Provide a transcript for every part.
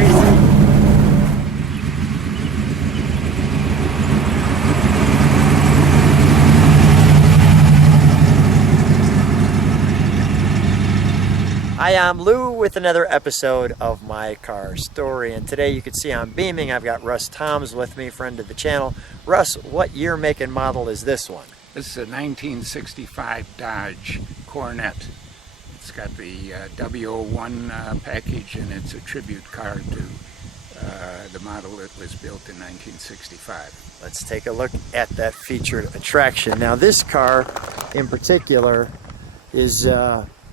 crazy. Hi, I'm Lou with another episode of My Car Story, and today you can see I'm beaming. I've got Russ Toms with me, friend of the channel. Russ, what year, make, and model is this one? This is a 1965 Dodge Coronet. It's got the W01 package, and it's a tribute car to the model that was built in 1965. Let's take a look at that featured attraction. Now this car in particular is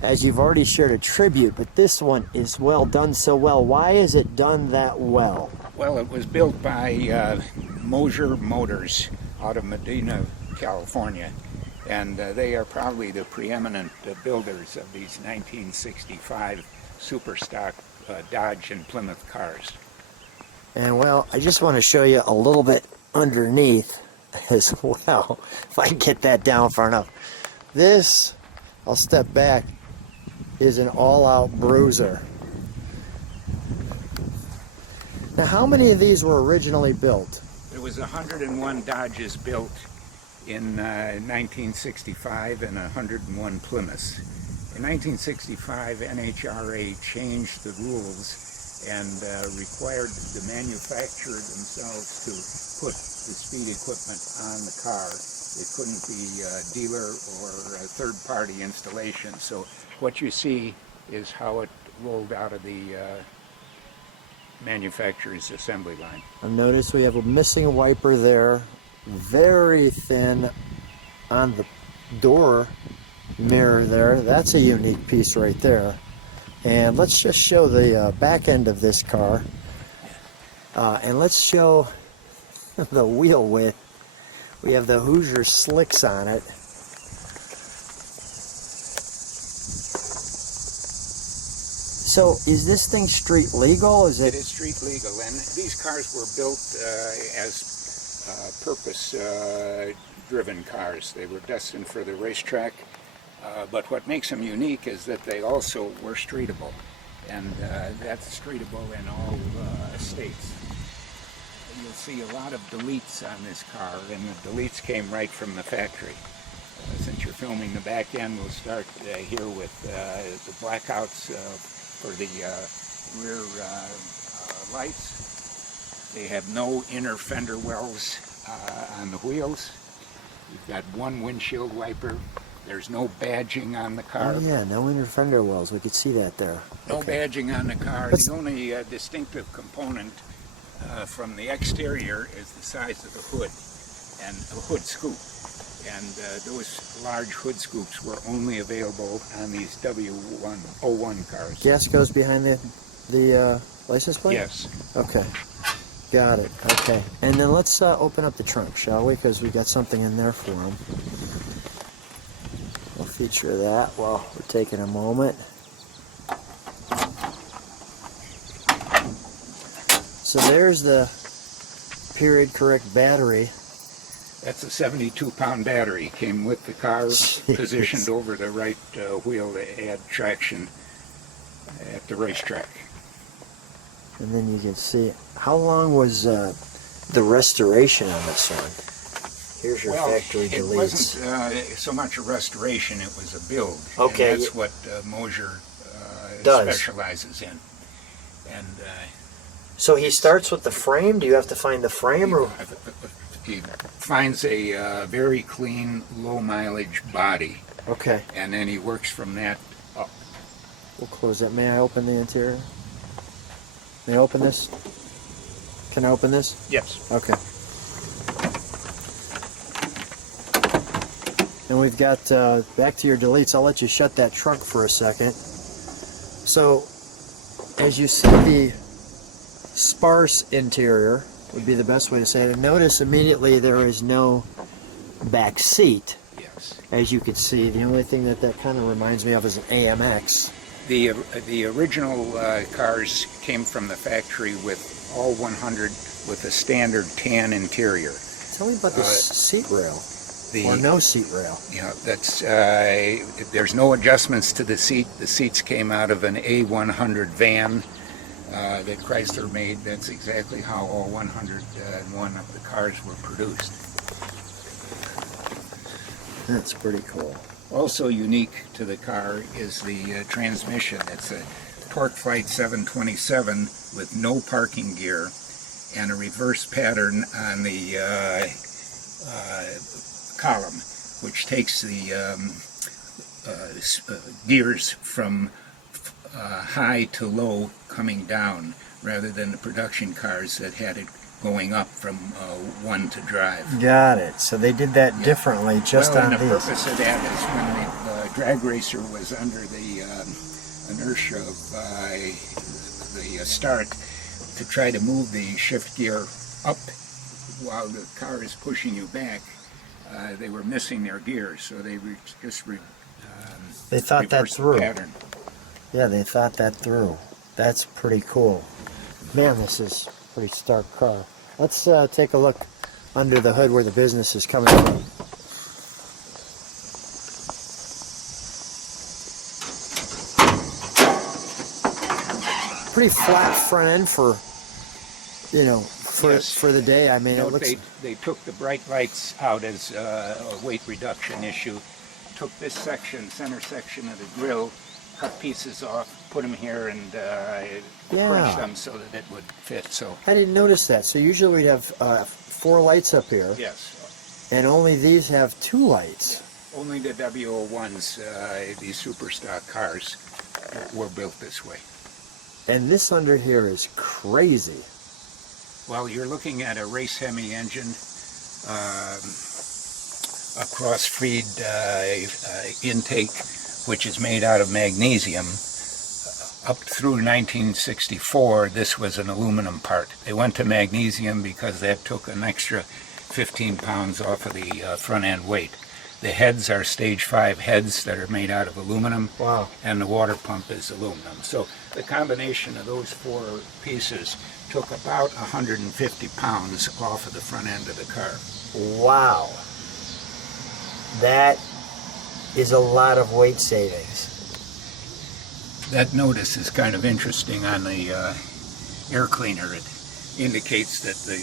as you've already shared, a tribute, but this one is well done so well. Why is it done that well? Well, it was built by Mosier Motors out of Medina, California, and they are probably the preeminent builders of these 1965 super stock Dodge and Plymouth cars. And well, I just want to show you a little bit underneath as well, if I can get that down far enough. This, I'll step back, is an all-out bruiser. Now, how many of these were originally built? There was 101 Dodges built in 1965 and 101 Plymouths. In 1965, NHRA changed the rules and required the manufacturer themselves to put the speed equipment on the car. It couldn't be dealer or third-party installation. So what you see is how it rolled out of the manufacturer's assembly line. I've noticed we have a missing wiper there, very thin on the door mirror there. That's a unique piece right there. And let's just show the back end of this car. And let's show the wheel width. We have the Hoosier slicks on it. So is this thing street legal? It is street legal, and these cars were built as purpose-driven cars. They were destined for the racetrack, but what makes them unique is that they also were streetable, and that's streetable in all states. You'll see a lot of deletes on this car, and the deletes came right from the factory. Since you're filming the back end, we'll start here with the blackouts for the rear lights. They have no inner fender wells on the wheels. You've got one windshield wiper. There's no badging on the car. Oh yeah, no inner fender wells. We could see that there. No badging on the car. The only distinctive component from the exterior is the size of the hood and a hood scoop. And those large hood scoops were only available on these W01 cars. Gas goes behind the license plate? Yes. Okay. Got it. Okay. And then let's open up the trunk, shall we? Because we got something in there for them. We'll feature that while we're taking a moment. So there's the period correct battery. That's a 72-pound battery. Came with the car, positioned over the right wheel to add traction at the racetrack. And then you can see, how long was the restoration on this one? Here's your factory deletes. It wasn't so much a restoration, it was a build. Okay. And that's what Mosier specializes in. And so he starts with the frame? Do you have to find the frame? Or? He finds a very clean, low-mileage body. Okay. And then he works from that up. We'll close that. May I open the interior? May I open this? Can I open this? Yes. Okay. And we've got, back to your deletes, I'll let you shut that trunk for a second. So, as you see the sparse interior, would be the best way to say it. And notice immediately there is no back seat. Yes. As you can see, the only thing that kind of reminds me of is an AMX. The original cars came from the factory with all 100 with a standard tan interior. Tell me about the seat rail. Or no seat rail. Yeah, that's there's no adjustments to the seat. The seats came out of an A100 van. that Chrysler made. That's exactly how all 101 of the cars were produced. That's pretty cool. Also unique to the car is the transmission. It's a Torque Flight 727 with no parking gear and a reverse pattern on the column, which takes the gears from high to low coming down, rather than the production cars that had it going up from one to drive. Got it. So they did that differently just well, on and the these. purpose of that is when the drag racer was under the inertia of the start, to try to move the shift gear up while the car is pushing you back, they were missing their gears, so they They thought that reversed the through. pattern. Yeah, they thought that through. That's pretty cool. Man, this is a pretty stark car. Let's take a look under the hood where the business is coming from. Pretty flat front end for, you know, Yes. for the day. I mean, You know, it looks. they took the bright lights out as a weight reduction issue. Took this section, center section of the grill, cut pieces off, put them here, and crunched them so that it would fit. So I didn't notice that. So usually we'd have 4 lights up here, yes, and only these have 2 lights. only the W01s, these super stock cars, were built this way. And this under here is crazy. Well, you're looking at a race Hemi engine, a cross-feed intake, which is made out of magnesium. Up through 1964, this was an aluminum part. They went to magnesium because that took an extra 15 pounds off of the front end weight. The heads are stage 5 heads that are made out of aluminum. Wow. And the water pump is aluminum. So the combination of those 4 pieces took about 150 pounds off of the front end of the car. Wow. That is a lot of weight savings. That notice is kind of interesting on the air cleaner. It indicates that the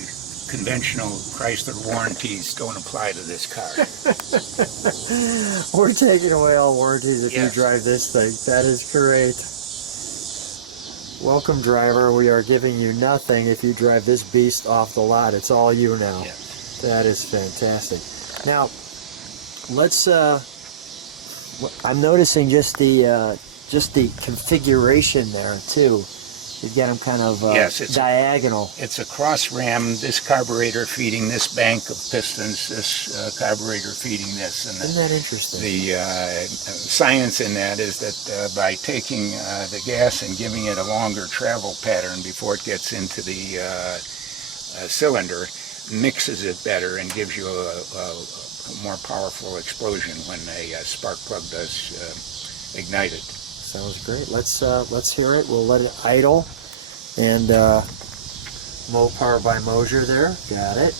conventional Chrysler warranties don't apply to this car. We're taking away all warranties if Yes. you drive this thing. That is great. Welcome, driver. We are giving you nothing if you drive this beast off the lot. It's all you now. Yes. That is fantastic. Now, let's. I'm noticing just the configuration there too. You've got them kind of Yes, it's diagonal. It's a cross ram, this carburetor feeding this bank of pistons, this carburetor feeding this. And Isn't that interesting? the science in that is that by taking the gas and giving it a longer travel pattern before it gets into the cylinder, mixes it better and gives you a more powerful explosion when a spark plug does ignite it. Sounds great. Let's hear it. We'll let it idle, and Mopar by Mosier there. Got it.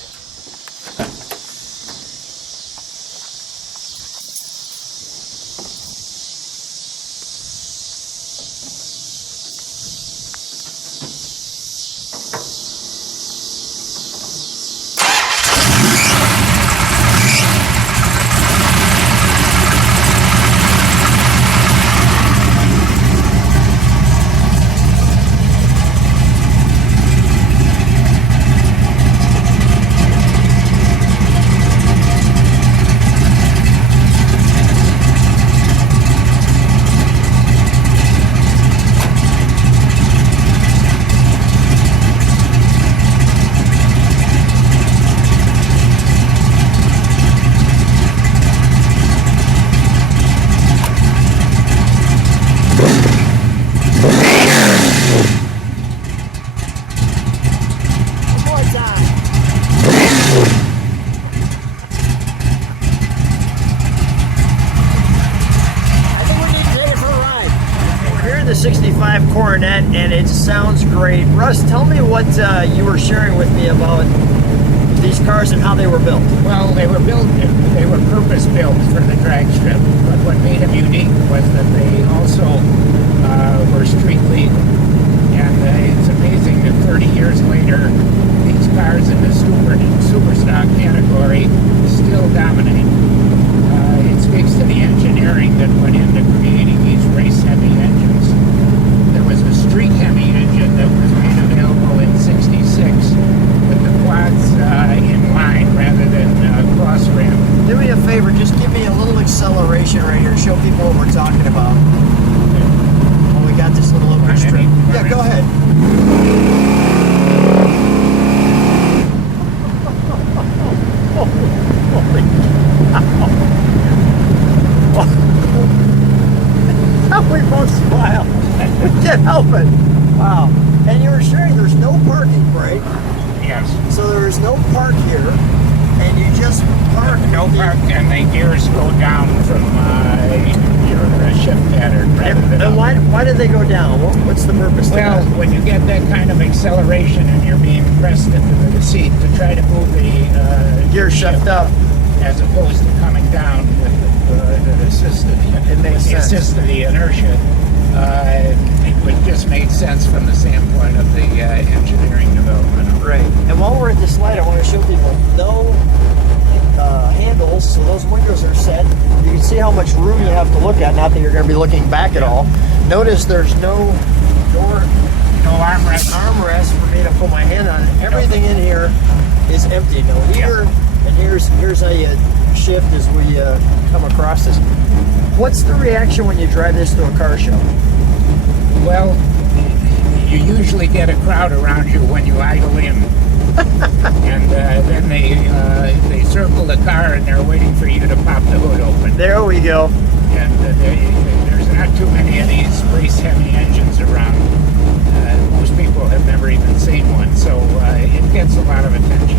The 65 Coronet, and it sounds great. Russ, tell me what you were sharing with me about these cars and how they were built. Well, they were purpose built for the drag strip, but what made them unique was that they also were street legal. And it's amazing that 30 years later, these cars in the super stock category still dominate. It speaks to the engineering that went into creating these race Hemi engines. There was a street Hemi engine that was made available in '66 with the quads in line rather than cross ram. Do me a favor, just give me a little acceleration right here. Show people what we're talking about. Well, we got this little open strip. Yeah, go ahead. We both smile. We can't help it. Wow. And you were sharing there's no parking brake. Yes. So there is no park here. And you just park. No park, and the gears go down from your shift pattern rather than And why did they go down? What's the purpose of Well, that? when you get that kind of acceleration and you're being pressed into the seat to try to move the Gear shift up. as opposed to coming down with the assist of the assist of the inertia, it just made sense from the standpoint of the engineering development. Right. And while we're at this slide, I want to show people no handles, so those windows are set. You can see how much room you have to look at, not that you're going to be looking back at all. Notice there's no door, No armrest for me to put my hand on. Everything in here is empty. No heater, and here's how you shift as we come across this. What's the reaction when you drive this to a car show? Well, you usually get a crowd around you when you idle in. And then they circle the car and they're waiting for you to pop the hood open. There we go. And there's not too many of these race Hemi engines around. Most people have never even seen one, so it gets a lot of attention.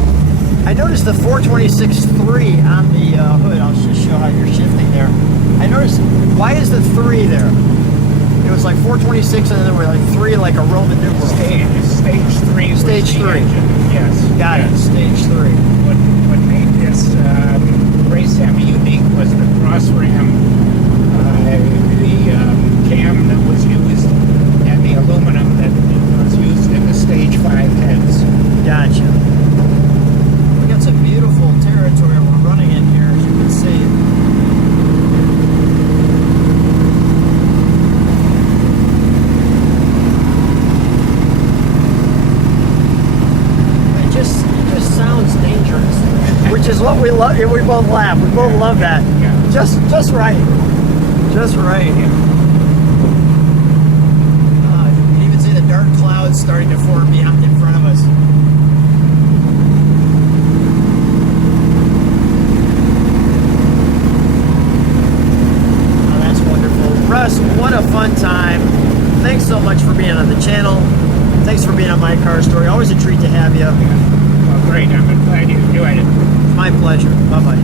I noticed the 426.3 on the hood. I'll just show how you're shifting there. I noticed, why is the 3 there? It was like 426 and then there were like 3 like a Roman numeral. Stage 3 was Stage the 3. engine. Yes. Got it. Stage 3. What made this race Hemi unique was the cross ram, the cam that was used, and the aluminum that was used in the Stage 5 heads. Gotcha. We got some beautiful territory we're running in here, as you can see. It just sounds dangerous, which is what we love. We both laugh. We both love that. Yeah. Just right. Just right. You can even see the dark clouds starting to form behind in front of us. Oh, that's wonderful. Russ, what a fun time. Thanks so much for being on the channel. Thanks for being on My Car Story. Always a treat to have you. Well, great. I'm glad you enjoyed it. My pleasure. Bye-bye.